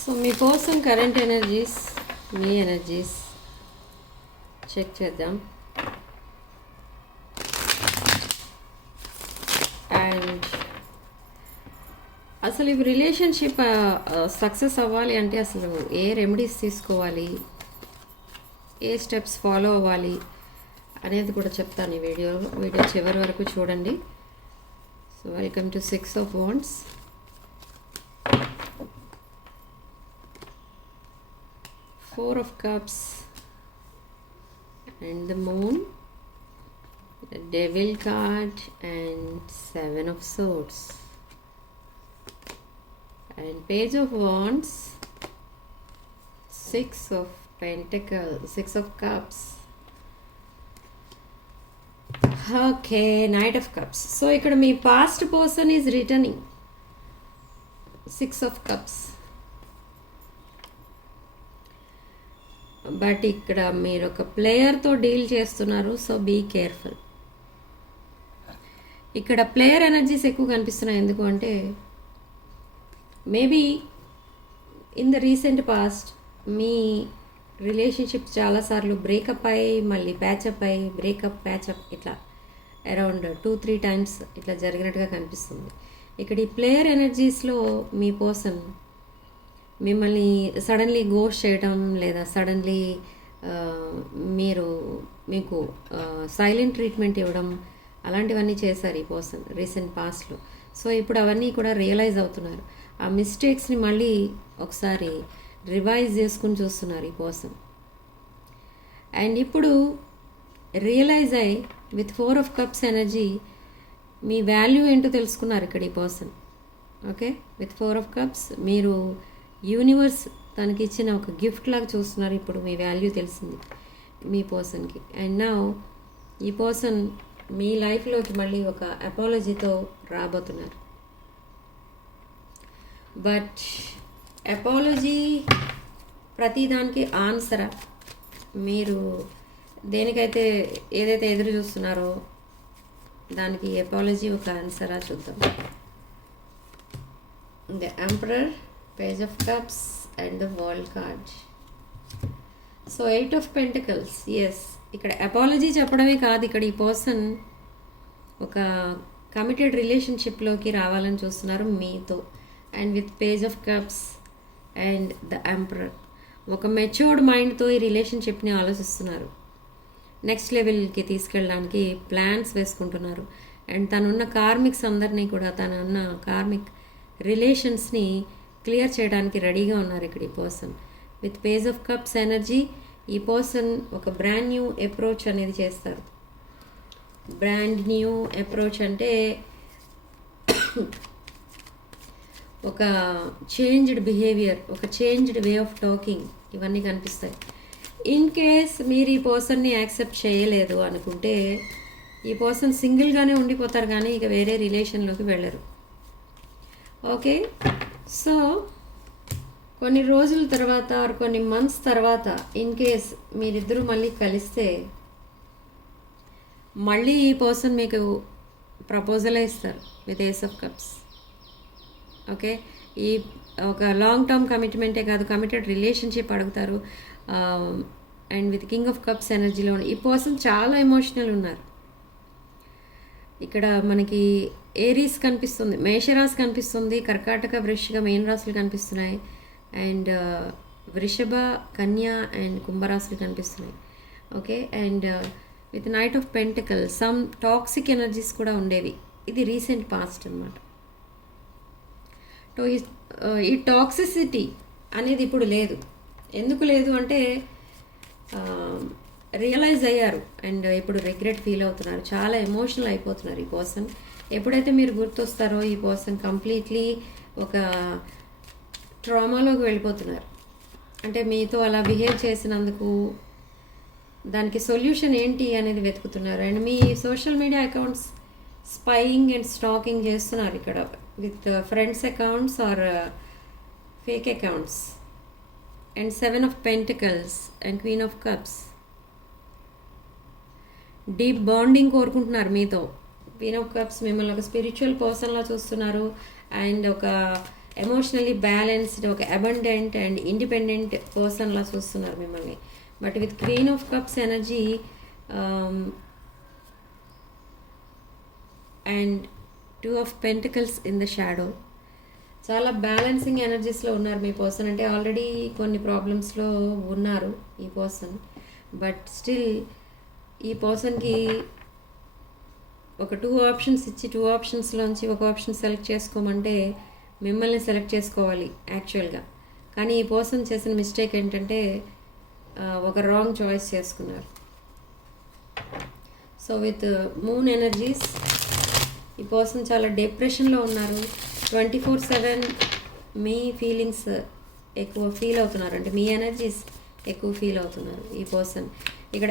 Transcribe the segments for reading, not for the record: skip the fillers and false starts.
So మీకోసం current energies, మీ energies check చేద్దాం. And అసలు ఈ రిలేషన్షిప్ సక్సెస్ అవ్వాలి అంటే అసలు ఏ రెమెడీస్ తీసుకోవాలి, ఏ స్టెప్స్ ఫాలో అవ్వాలి అనేది కూడా చెప్తాను ఈ వీడియో చివరి వరకు చూడండి. So welcome to 6 of Wands. 4 of Cups and the Moon, the Devil card and 7 of Swords and Page of Wands, 6 of Pentacles, 6 of Cups. Okay, knight of cups. So ఇక్కడ మీ past person is returning, 6 of Cups. But ఇక్కడ మీరు ఒక ప్లేయర్తో deal చేస్తున్నారు, so be careful. ఇక్కడ player energies ఎక్కువ కనిపిస్తున్నాయి. ఎందుకు అంటే maybe in the recent past మీ రిలేషన్షిప్ చాలాసార్లు బ్రేకప్ అయ్యి మళ్ళీ ప్యాచప్ అయ్యి బ్రేకప్ ప్యాచప్ ఇట్లా అరౌండ్ 2-3 times ఇట్లా జరిగినట్టుగా కనిపిస్తుంది. ఇక్కడ ఈ ప్లేయర్ ఎనర్జీస్లో మీ పర్సన్ మిమ్మల్ని సడన్లీ గోస్ట్ చేయటం లేదా సడన్లీ మీకు సైలెంట్ ట్రీట్మెంట్ ఇవ్వడం అలాంటివన్నీ చేశారు ఈ పర్సన్ రీసెంట్ పాస్ట్లో. సో ఇప్పుడు అవన్నీ కూడా రియలైజ్ అవుతున్నారు. ఆ మిస్టేక్స్ని మళ్ళీ ఒకసారి రివైజ్ చేసుకుని చూస్తున్నారు ఈ పర్సన్. అండ్ ఇప్పుడు రియలైజ్ అయ్యి with 4 of Cups energy me value ఏంటో తెలుసుకున్నారు ఇక్కడ ఈ person. Okay, with 4 of Cups మీరు యూనివర్స్ తనకి ఇచ్చిన ఒక గిఫ్ట్ లాగా చూస్తున్నారు. ఇప్పుడు మీ వాల్యూ తెలిసింది మీ పర్సన్కి. అండ్ నా ఈ పర్సన్ మీ లైఫ్లోకి మళ్ళీ ఒక అపాలజీతో రాబోతున్నారు. బట్ అపాలజీ ప్రతిదానికి ఆన్సరా? మీరు దేనికైతే ఏదైతే ఎదురు చూస్తున్నారో దానికి అపాలజీ ఒక ఆన్సరా చూద్దాం. The emperor, page of cups and the world card. So 8 of Pentacles. Yes, ఇక్కడ అపాలజీ చెప్పడమే కాదు, ఇక్కడ ఈ పర్సన్ ఒక కమిటెడ్ రిలేషన్షిప్లోకి రావాలని చూస్తున్నారు మీతో. And with page of cups and the emperor ఒక మెచ్యూర్డ్ మైండ్తో ఈ రిలేషన్షిప్ని ఆలోచిస్తున్నారు. నెక్స్ట్ లెవెల్కి తీసుకెళ్ళడానికి ప్లాన్స్ వేసుకుంటున్నారు. అండ్ తనున్న కార్మిక్స్ అందరినీ కూడా తనున్న కార్మిక్ రిలేషన్స్ని క్లియర్ చేయడానికి రెడీగా ఉన్నారు ఇక్కడ ఈ person. With page of cups energy ఈ పర్సన్ ఒక బ్రాండ్ న్యూ అప్రోచ్ అనేది చేస్తారు. బ్రాండ్ న్యూ అప్రోచ్ అంటే ఒక చేంజ్డ్ బిహేవియర్, ఒక చేంజ్డ్ వే ఆఫ్ టాకింగ్, ఇవన్నీ కనిపిస్తాయి. ఇన్ కేస్ మీరు ఈ పర్సన్ని యాక్సెప్ట్ చేయలేదు అనుకుంటే ఈ పర్సన్ సింగిల్గానే ఉండిపోతారు, కానీ ఇక వేరే రిలేషన్లోకి వెళ్ళరు. ఓకే, సో కొన్ని రోజుల తర్వాత కొన్ని మంత్స్ తర్వాత ఇన్ కేస్ మీరిద్దరూ మళ్ళీ కలిస్తే మళ్ళీ ఈ పర్సన్ మీకు ప్రపోజలే ఇస్తారు with ace of cups. Okay, ఈ ఒక లాంగ్ టర్మ్ కమిట్మెంటే కాదు, కమిటెడ్ రిలేషన్షిప్ అడుగుతారు. And with king of cups ఎనర్జీలో ఈ పర్సన్ చాలా ఎమోషనల్ ఉన్నారు. ఇక్కడ మనకి ఏరీస్ కనిపిస్తుంది, మేషరాశి కనిపిస్తుంది, కర్కాటక, వృశ్చిక, మీన రాశులు కనిపిస్తున్నాయి. అండ్ వృషభ, కన్య అండ్ కుంభరాశులు కనిపిస్తున్నాయి. Okay, and with knight of pentacle some toxic energies కూడా ఉండేవి. ఇది రీసెంట్ పాస్ట్ అనమాట. ఈ టాక్సిసిటీ అనేది ఇప్పుడు లేదు. ఎందుకు లేదు అంటే రియలైజ్ అయ్యారు అండ్ ఇప్పుడు రిగ్రెట్ ఫీల్ అవుతున్నారు, చాలా ఎమోషనల్ అయిపోతున్నారు ఈ పర్సన్. ఎప్పుడైతే మీరు గుర్తొస్తారో ఈ పర్సన్ కంప్లీట్లీ ఒక ట్రామాలోకి వెళ్ళిపోతున్నారు. అంటే మీతో అలా బిహేవ్ చేసినందుకు దానికి సొల్యూషన్ ఏంటి అనేది వెతుకుతున్నారు. అండ్ మీ social media accounts spying and stalking చేస్తున్నారు ఇక్కడ with friends accounts or fake accounts. And 7 of Pentacles and Queen of Cups. Deep bonding కోరుకుంటున్నారు మీతో. Queen of Cups మిమ్మల్ని ఒక స్పిరిచువల్ పర్సన్లా చూస్తున్నారు. అండ్ ఒక ఎమోషనలీ బ్యాలెన్స్డ్, ఒక అబండెంట్ అండ్ ఇండిపెండెంట్ పర్సన్లా చూస్తున్నారు మిమ్మల్ని. But with queen of cups energy and 2 of pentacles in the shadow, చాలా బ్యాలెన్సింగ్ ఎనర్జీస్లో ఉన్నారు మీ పర్సన్. అంటే ఆల్రెడీ కొన్ని ప్రాబ్లమ్స్లో ఉన్నారు ఈ పర్సన్, బట్ స్టిల్ ఈ పర్సన్కి ఒక 2 ఆప్షన్స్ ఇచ్చి 2 ఆప్షన్స్లోంచి ఒక ఆప్షన్ సెలెక్ట్ చేసుకోమంటే మిమ్మల్ని సెలెక్ట్ చేసుకోవాలి యాక్చువల్గా. కానీ ఈ పర్సన్ చేసిన మిస్టేక్ ఏంటంటే ఒక రాంగ్ చాయిస్ చేసుకున్నారు. సో విత్ మూన్ ఎనర్జీస్ ఈ పర్సన్ చాలా డిప్రెషన్లో ఉన్నారు. 24/7 మీ ఫీలింగ్స్ ఎక్కువ ఫీల్ అవుతున్నారు, అంటే మీ ఎనర్జీస్ ఎక్కువ ఫీల్ అవుతున్నారు ఈ పర్సన్. ఇక్కడ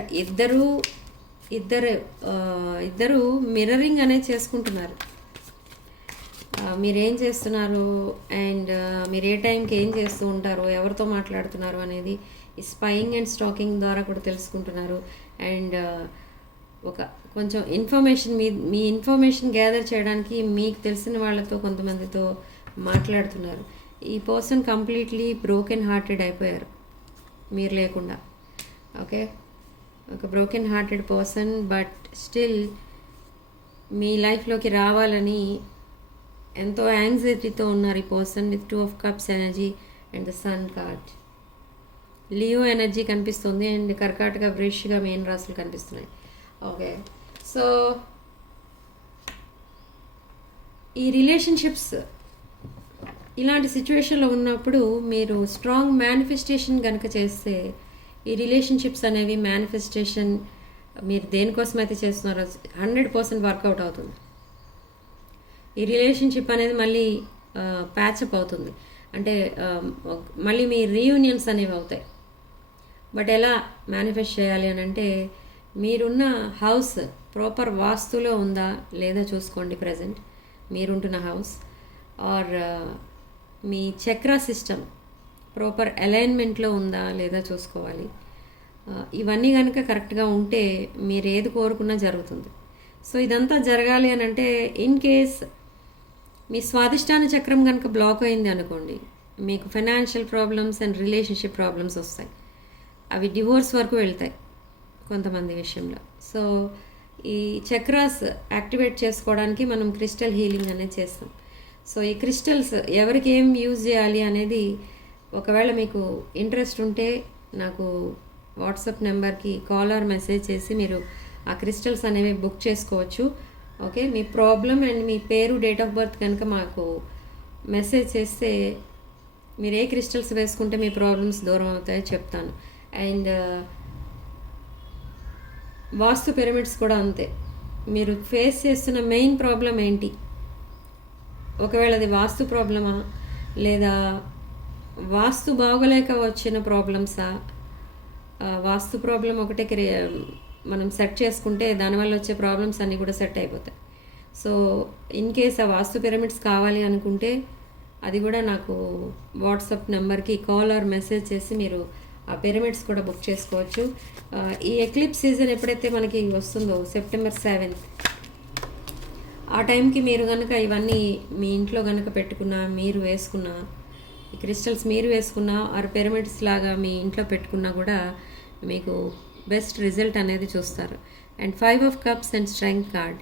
ఇద్దరు మిర్రరింగ్ అనేది చేసుకుంటున్నారు. మీరేం చేస్తున్నారు అండ్ మీరు ఏ టైంకి ఏం చేస్తూ ఉంటారు, ఎవరితో మాట్లాడుతున్నారు అనేది ఈ స్పైయింగ్ అండ్ స్టాకింగ్ ద్వారా కూడా తెలుసుకుంటున్నారు. అండ్ ఒక కొంచెం ఇన్ఫర్మేషన్ మీ ఇన్ఫర్మేషన్ గ్యాదర్ చేయడానికి మీకు తెలిసిన వాళ్ళతో కొంతమందితో మాట్లాడుతున్నారు. ఈ పర్సన్ కంప్లీట్లీ బ్రోకెన్ హార్టెడ్ అయిపోయారు మీరు లేకుండా. ఓకే, ఒక broken hearted person, but still మీ లైఫ్లోకి రావాలని ఎంతో యాంగ్జైటీతో ఉన్నారు ఈ person with 2 of cups energy and the sun card. Leo energy కనిపిస్తుంది అండ్ కర్కాటక వృషిక మెయిన్ రాసులు కనిపిస్తున్నాయి. ఓకే, సో ఈ రిలేషన్షిప్స్ ఇలాంటి సిచ్యువేషన్లో ఉన్నప్పుడు మీరు స్ట్రాంగ్ మేనిఫెస్టేషన్ కనుక చేస్తే ఈ రిలేషన్షిప్స్ అనేవి మేనిఫెస్టేషన్ మీరు దేనికోసం అయితే చేస్తున్నారో 100% వర్కౌట్ అవుతుంది. ఈ రిలేషన్షిప్ అనేది మళ్ళీ ప్యాచప్ అవుతుంది, అంటే మళ్ళీ మీ రీయూనియన్స్ అనేవి అవుతాయి. బట్ ఎలా మేనిఫెస్ట్ చేయాలి అని అంటే మీరున్న హౌస్ ప్రాపర్ వాస్తులో ఉందా లేదా చూసుకోండి. ప్రజెంట్ మీరుంటున్న హౌస్ ఆర్ మీ చక్ర సిస్టమ్ ప్రాపర్ అలైన్మెంట్లో ఉందా లేదా చూసుకోవాలి. ఇవన్నీ కనుక కరెక్ట్గా ఉంటే మీరు ఏది కోరుకున్నా జరుగుతుంది. సో ఇదంతా జరగాలి అని అంటే ఇన్ కేస్ మీ స్వాదిష్టాన చక్రం కనుక బ్లాక్ అయింది అనుకోండి, మీకు financial problems and relationship problems వస్తాయి. అవి డివోర్స్ వరకు వెళ్తాయి కొంతమంది విషయంలో. సో ఈ చక్రాస్ యాక్టివేట్ చేసుకోవడానికి మనం క్రిస్టల్ హీలింగ్ అనేది చేస్తాం. సో ఈ క్రిస్టల్స్ ఎవరికి ఏం యూజ్ చేయాలి అనేది ఒకవేళ మీకు ఇంట్రెస్ట్ ఉంటే నాకు వాట్సాప్ నెంబర్కి కాల్ ఆర్ మెసేజ్ చేసి మీరు ఆ క్రిస్టల్స్ అనేవి బుక్ చేసుకోవచ్చు. ఓకే, మీ ప్రాబ్లం అండ్ మీ పేరు, డేట్ ఆఫ్ బర్త్ కనుక మాకు మెసేజ్ చేస్తే మీరు ఏ క్రిస్టల్స్ వేసుకుంటే మీ ప్రాబ్లమ్స్ దూరం అవుతాయో చెప్తాను. అండ్ వాస్తు పిరమిడ్స్ కూడా అంతే. మీరు ఫేస్ చేస్తున్న మెయిన్ ప్రాబ్లం ఏంటి, ఒకవేళ అది వాస్తు ప్రాబ్లమా లేదా వాస్తు బాగోలేక వచ్చిన ప్రాబ్లమ్సా, వాస్తు ప్రాబ్లం ఒకటే మనం సెట్ చేసుకుంటే దానివల్ల వచ్చే ప్రాబ్లమ్స్ అన్నీ కూడా సెట్ అయిపోతాయి. సో ఇన్ కేస్ ఆ వాస్తు పిరమిడ్స్ కావాలి అనుకుంటే అది కూడా నాకు వాట్సాప్ నెంబర్కి కాల్ ఆర్ మెసేజ్ చేసి మీరు ఆ పిరమిడ్స్ కూడా బుక్ చేసుకోవచ్చు. ఈ ఎక్లిప్స్ సీజన్ ఎప్పుడైతే మనకి వస్తుందో September 7th, ఆ టైంకి మీరు కనుక ఇవన్నీ మీ ఇంట్లో కనుక పెట్టుకున్నా, మీరు వేసుకున్నా, ఈ క్రిస్టల్స్ మీరు వేసుకున్నా ఆర్ పిరమిడ్స్ లాగా మీ ఇంట్లో పెట్టుకున్నా కూడా మీకు బెస్ట్ రిజల్ట్ అనేది చూస్తారు. And 5 of cups and strength card,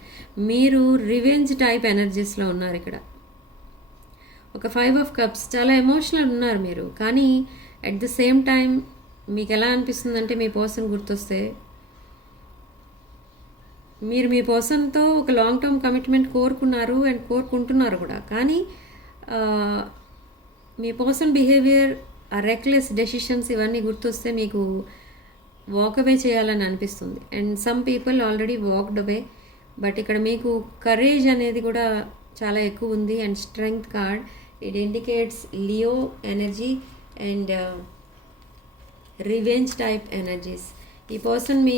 మీరు రివెంజ్ టైప్ ఎనర్జీస్లో ఉన్నారు ఇక్కడ. ఒక 5 ఆఫ్ కప్స్ చాలా ఎమోషనల్ ఉన్నారు మీరు, కానీ అట్ ద సేమ్ టైం మీకు ఎలా అనిపిస్తుందంటే మీ పర్సన్ గుర్తొస్తే మీరు మీ పర్సన్తో ఒక లాంగ్ టర్మ్ కమిట్మెంట్ కోరుకున్నారు అండ్ కోరుకుంటున్నారు కూడా, కానీ మీ పర్సన్ బిహేవియర్, ఆ రెక్లెస్ డెసిషన్స్ ఇవన్నీ గుర్తొస్తే మీకు వాక్ అవే చేయాలని అనిపిస్తుంది. And some people already walked away, but ఇక్కడ మీకు కరేజ్ అనేది కూడా చాలా ఎక్కువ ఉంది. And strength card, it indicates Leo energy and revenge type energies. ఈ పర్సన్ మీ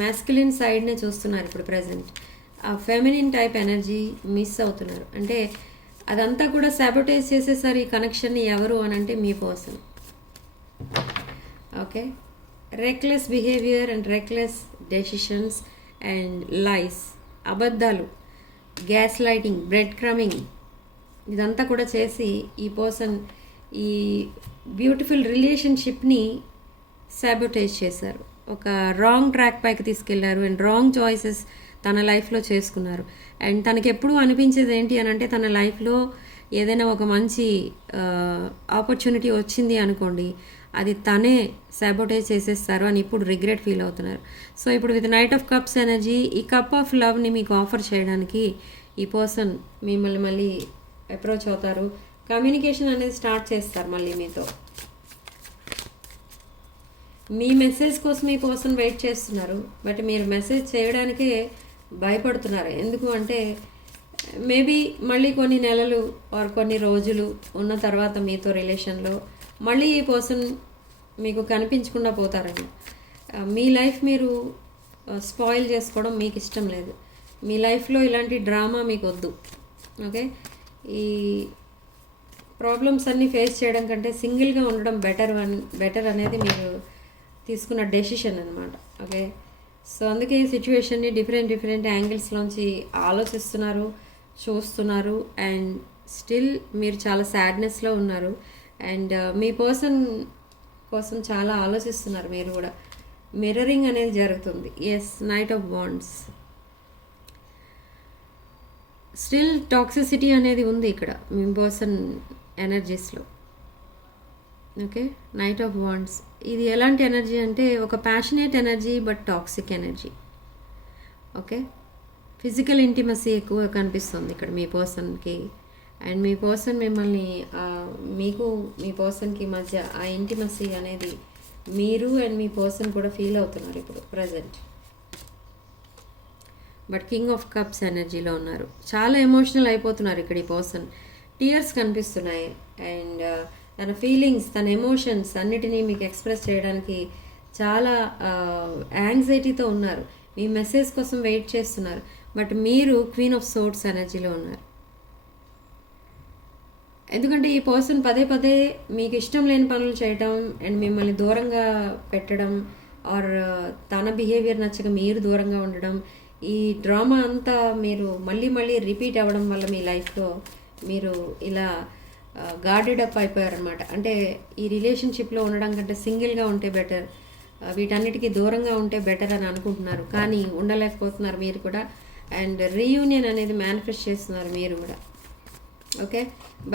మ్యాస్కులిన్ సైడ్నే చూస్తున్నారు ఇప్పుడు ప్రజెంట్. ఆ ఫెమినిన్ టైప్ ఎనర్జీ మిస్ అవుతున్నారు. అంటే అదంతా కూడా సాబోటేజ్ చేసేసారు ఈ కనెక్షన్ని. ఎవరు అని అంటే మీ person. Okay, reckless behaviour and reckless decisions and lies, అబద్ధాలు, గ్యాస్ లైటింగ్, బ్రెడ్ క్రమింగ్, ఇదంతా కూడా చేసి ఈ పర్సన్ ఈ బ్యూటిఫుల్ రిలేషన్షిప్ని సాబోటేజ్ చేశారు. ఒక రాంగ్ ట్రాక్ పైకి తీసుకెళ్లారు అండ్ రాంగ్ చాయిసెస్ తన లైఫ్లో చేసుకున్నారు. అండ్ తనకి ఎప్పుడూ అనిపించేది ఏంటి అని అంటే, తన లైఫ్లో ఏదైనా ఒక మంచి ఆపర్చునిటీ వచ్చింది అనుకోండి, అది తనే సాబోటేజ్ చేసేస్తారు అని ఇప్పుడు రిగ్రెట్ ఫీల్ అవుతున్నారు. సో ఇప్పుడు with night of cups energy ఈ కప్ ఆఫ్ లవ్ని మీకు ఆఫర్ చేయడానికి ఈ పర్సన్ మిమ్మల్ని మళ్ళీ అప్రోచ్ అవుతారు. కమ్యూనికేషన్ అనేది స్టార్ట్ చేస్తారు మళ్ళీ మీతో. మీ మెసేజ్ కోసం ఈ పర్సన్ వెయిట్ చేస్తున్నారు, బట్ మీరు మెసేజ్ చేయడానికే భయపడుతున్నారు. ఎందుకు అంటే మేబీ మళ్ళీ కొన్ని నెలలు ఆర్ కొన్ని రోజులు ఉన్న తర్వాత మీతో రిలేషన్లో మళ్ళీ ఈ పర్సన్ మీకు కనిపించకుండా పోతారండి. మీ లైఫ్ మీరు స్పాయిల్ చేసుకోవడం మీకు ఇష్టం లేదు. మీ లైఫ్లో ఇలాంటి డ్రామా మీకు వద్దు. ఓకే, ఈ ప్రాబ్లమ్స్ అన్నీ ఫేస్ చేయడం కంటే సింగిల్గా ఉండడం బెటర్ అనేది మీరు తీసుకున్న డెసిషన్ అనమాట. ఓకే, సో అందుకే ఈ సిచ్యువేషన్ని డిఫరెంట్ యాంగిల్స్లోంచి ఆలోచిస్తున్నారు, చూస్తున్నారు. అండ్ స్టిల్ మీరు చాలా సాడ్నెస్లో ఉన్నారు. అండ్ మీ పర్సన్ కోసం చాలా ఆలోచిస్తున్నారు మీరు కూడా. మిర్రరింగ్ అనేది జరుగుతుంది. Yes, knight of wands. Still toxicity అనేది ఉంది ఇక్కడ మీ పర్సన్ ఎనర్జీస్లో. ఓకే, నైట్ ఆఫ్ వాండ్స్ ఇది ఎలాంటి ఎనర్జీ అంటే ఒక passionate energy but toxic energy. Okay, physical intimacy ఎక్కువ కనిపిస్తుంది ఇక్కడ మీ పర్సన్కి. అండ్ మీ పర్సన్ మిమ్మల్ని మీకు మీ పర్సన్కి మధ్య ఆ ఇంటిమసీ అనేది మీరు అండ్ మీ పర్సన్ కూడా ఫీల్ అవుతున్నారు ఇప్పుడు present. But king of cups ఎనర్జీలో ఉన్నారు. చాలా ఎమోషనల్ అయిపోతున్నారు ఇక్కడ ఈ పర్సన్. టీయర్స్ కనిపిస్తున్నాయి. అండ్ తన ఫీలింగ్స్, తన ఎమోషన్స్ అన్నిటినీ మీకు ఎక్స్ప్రెస్ చేయడానికి చాలా యాంగ్జైటీతో ఉన్నారు. మీ మెసేజ్ కోసం వెయిట్ చేస్తున్నారు. బట్ మీరు క్వీన్ ఆఫ్ సోర్డ్స్ ఎనర్జీలో ఉన్నారు. ఎందుకంటే ఈ పర్సన్ పదే మీకు ఇష్టం లేని పనులు చేయటం అండ్ మిమ్మల్ని దూరంగా పెట్టడం ఆర్ తన బిహేవియర్ నచ్చక మీరు దూరంగా ఉండడం, ఈ డ్రామా అంతా మీరు మళ్ళీ రిపీట్ అవ్వడం వల్ల మీ లైఫ్లో మీరు ఇలా గార్డెడ్ అప్ అయిపోయారనమాట. అంటే ఈ రిలేషన్షిప్లో ఉండడం కంటే సింగిల్గా ఉంటే బెటర్, వీటన్నిటికీ దూరంగా ఉంటే బెటర్ అని అనుకుంటున్నారు. కానీ ఉండలేకపోతున్నారు మీరు కూడా. అండ్ రీయూనియన్ అనేది మేనిఫెస్ట్ చేస్తున్నారు మీరు కూడా. ఓకే,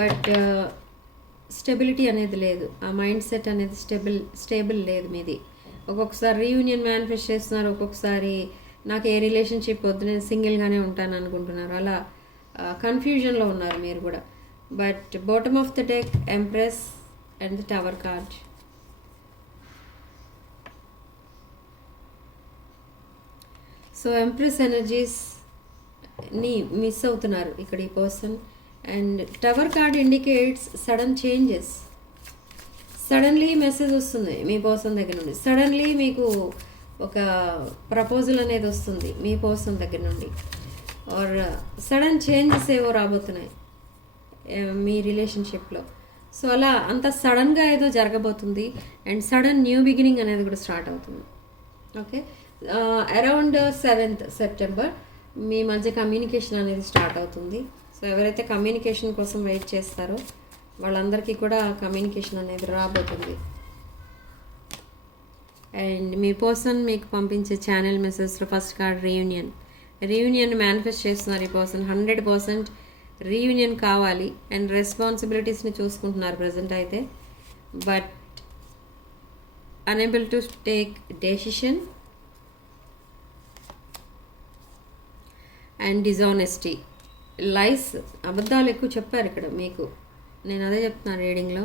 బట్ స్టెబిలిటీ అనేది లేదు. ఆ మైండ్ సెట్ అనేది స్టేబుల్ లేదు మీది. ఒక్కొక్కసారి రీయూనియన్ మేనిఫెస్ట్ చేస్తున్నారు, ఒక్కొక్కసారి నాకు ఏ రిలేషన్షిప్ వద్దు, నేను సింగిల్గానే ఉంటాను అనుకుంటున్నారు. అలా కన్ఫ్యూజన్లో ఉన్నారు మీరు కూడా. But bottom of the deck empress and the tower card. So empress ఎనర్జీస్ని మిస్ అవుతున్నారు ఇక్కడ ఈ person. And tower card indicates sudden changes. Suddenly message వస్తుంది మీ పర్సన్ దగ్గర నుండి. సడన్లీ మీకు ఒక ప్రపోజల్ అనేది వస్తుంది మీ పర్సన్ దగ్గర నుండి. ఆర్ సడన్ చేంజెస్ ఏవో రాబోతున్నాయి మీ రిలేషన్షిప్లో. సో అలా అంత సడన్గా ఏదో జరగబోతుంది. అండ్ సడన్ న్యూ బిగినింగ్ అనేది కూడా స్టార్ట్ అవుతుంది. ఓకే, అరౌండ్ 7th September మీ మధ్య కమ్యూనికేషన్ అనేది స్టార్ట్ అవుతుంది. సో ఎవరైతే కమ్యూనికేషన్ కోసం వెయిట్ చేస్తారో వాళ్ళందరికీ కూడా కమ్యూనికేషన్ అనేది రాబోతుంది. అండ్ మీ పర్సన్ మీకు పంపించే ఛానల్ మెసేజ్లో ఫస్ట్ కార్డ్ రీయూనియన్ మేనిఫెస్ట్ చేస్తున్నారు ఈ పర్సన్. 100% రీయూనియన్ కావాలి. అండ్ రెస్పాన్సిబిలిటీస్ని చూసుకుంటున్నారు ప్రజెంట్ అయితే. But unable to take decision and dishonesty, lies, అబద్ధాలు ఎక్కువ చెప్పారు ఇక్కడ మీకు. నేను అదే చెప్తున్నాను రీడింగ్లో.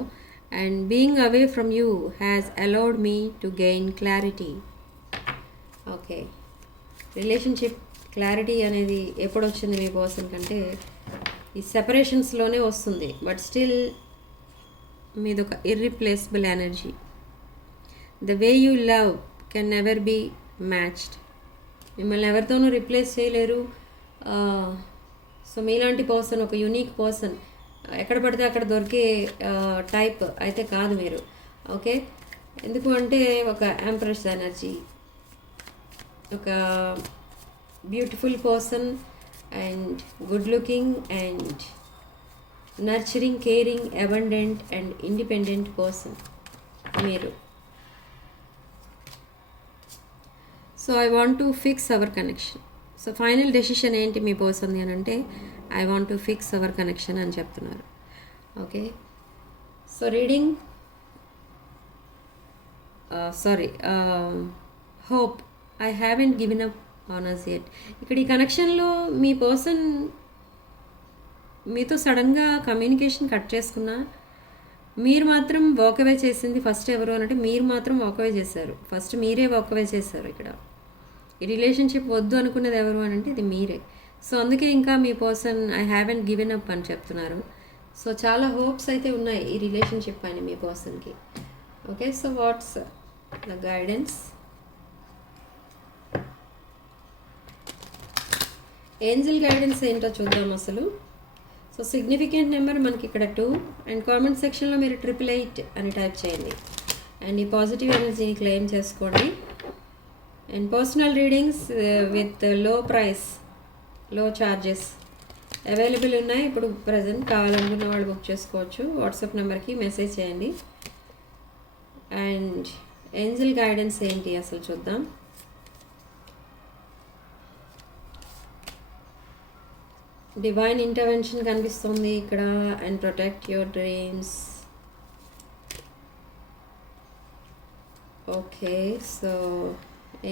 And being away from you has allowed me to gain clarity. Okay, relationship clarity అనేది ఎప్పుడు వచ్చింది మీ పర్సన్ కంటే ఈ సెపరేషన్స్లోనే వస్తుంది. బట్ స్టిల్ మీది ఒక irreplaceable energy. The way you love can never be matched. మిమ్మల్ని ఎవరితోనూ రిప్లేస్ చేయలేరు. సో మీలాంటి పర్సన్ ఒక యూనిక్ పర్సన్. ఎక్కడ పడితే అక్కడ దొరికే టైప్ అయితే కాదు మీరు. ఓకే, ఎందుకు అంటే ఒక ఎంప్రెస్ ఎనర్జీ, ఒక beautiful person and good looking and nurturing, caring, abundant and independent person మీరు. So I want to fix our connection. So final decision ఏంటి మీ పర్సన్ది అని అంటే I want to fix our connection అని చెప్తున్నారు. Okay, so reading hope I haven't given up on us yet. ఇక్కడ ఈ కనెక్షన్లో మీ పర్సన్ మీతో సడన్గా కమ్యూనికేషన్ కట్ చేసుకున్నా మీరు మాత్రం వాకవే చేసింది ఫస్ట్ ఎవరు అని అంటే మీరు మాత్రం వాకవే చేశారు. ఫస్ట్ మీరే వాకవే చేశారు. ఇక్కడ ఈ రిలేషన్షిప్ వద్దు అనుకున్నది ఎవరు అని అంటే ఇది మీరే. సో అందుకే ఇంకా మీ person I haven't given up అని చెప్తున్నారు. సో చాలా హోప్స్ అయితే ఉన్నాయి ఈ రిలేషన్షిప్ పైన మీ పర్సన్కి. Okay, so what's the guidance? Angel guidance ఏంటో చూద్దాం అసలు. సో సిగ్నిఫికెంట్ నెంబర్ మనకి ఇక్కడ 2 అండ్ కామెంట్ సెక్షన్లో మీరు 888 అని టైప్ చేయండి అండ్ ఈ పాజిటివ్ ఎనర్జీని క్లెయిమ్ చేసుకోండి. అండ్ పర్సనల్ రీడింగ్స్ విత్ లో ప్రైస్, లో ఛార్జెస్ అవైలబుల్ ఉన్నాయి ఇప్పుడు ప్రజెంట్. కావాలనుకున్న వాళ్ళు బుక్ చేసుకోవచ్చు. వాట్సాప్ నెంబర్కి మెసేజ్ చేయండి. అండ్ ఏంజల్ గైడెన్స్ ఏంటి అసలు చూద్దాం. డివైన్ ఇంటర్వెన్షన్ కనిపిస్తుంది ఇక్కడ. And protect your dreams. Okay, so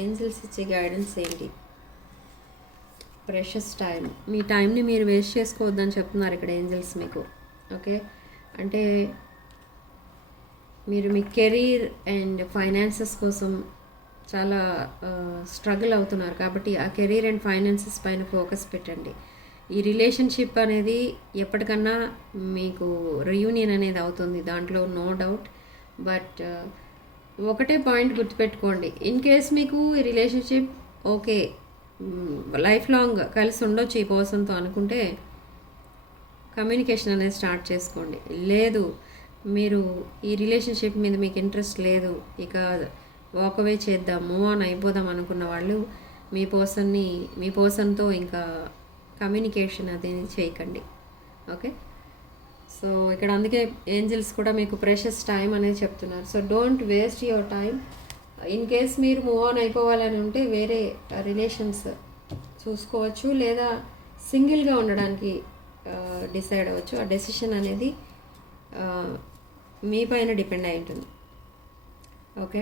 angels ఇచ్చే గైడెన్స్ ఏంటి? ప్రెషస్ టైం, మీ టైంని మీరు వేస్ట్ చేసుకోవద్దని చెప్తున్నారు ఇక్కడ ఏంజల్స్ మీకు. ఓకే, అంటే మీరు మీ కెరీర్ అండ్ ఫైనాన్సెస్ కోసం చాలా స్ట్రగుల్ అవుతున్నారు కాబట్టి ఆ కెరీర్ అండ్ ఫైనాన్సెస్ పైన ఫోకస్ పెట్టండి. ఈ రిలేషన్షిప్ అనేది ఎప్పటికన్నా మీకు రియూనియన్ అనేది అవుతుంది, దాంట్లో నో డౌట్. బట్ ఒకటే పాయింట్ గుర్తుపెట్టుకోండి, ఇన్ కేస్ మీకు ఈ రిలేషన్షిప్ ఓకే లైఫ్ లాంగ్ కలిసి ఉండొచ్చు ఈ పర్సన్తో అనుకుంటే కమ్యూనికేషన్ అనేది స్టార్ట్ చేసుకోండి. లేదు మీరు ఈ రిలేషన్షిప్ మీద మీకు ఇంట్రెస్ట్ లేదు, ఇక వాకవే చేద్దాం, మూవ్ ఆన్ అయిపోదాం అనుకున్న వాళ్ళు మీ పర్సన్తో ఇంకా కమ్యూనికేషన్ అది చేయకండి. ఓకే, సో ఇక్కడ అందుకే ఏంజల్స్ కూడా మీకు ప్రెషస్ టైం అనేది చెప్తున్నారు. So don't waste your time. In case మీరు మూవ్ ఆన్ అయిపోవాలని ఉంటే వేరే రిలేషన్స్ చూసుకోవచ్చు, లేదా సింగిల్గా ఉండడానికి డిసైడ్ అవ్వచ్చు. ఆ డెసిషన్ అనేది మీ పైన డిపెండ్ అయి ఉంటుంది. ఓకే,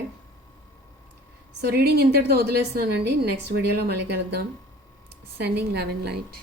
సో రీడింగ్ ఇంతటితో వదిలేస్తున్నానండి. నెక్స్ట్ వీడియోలో మళ్ళీ కలుద్దాం. Sending love and light.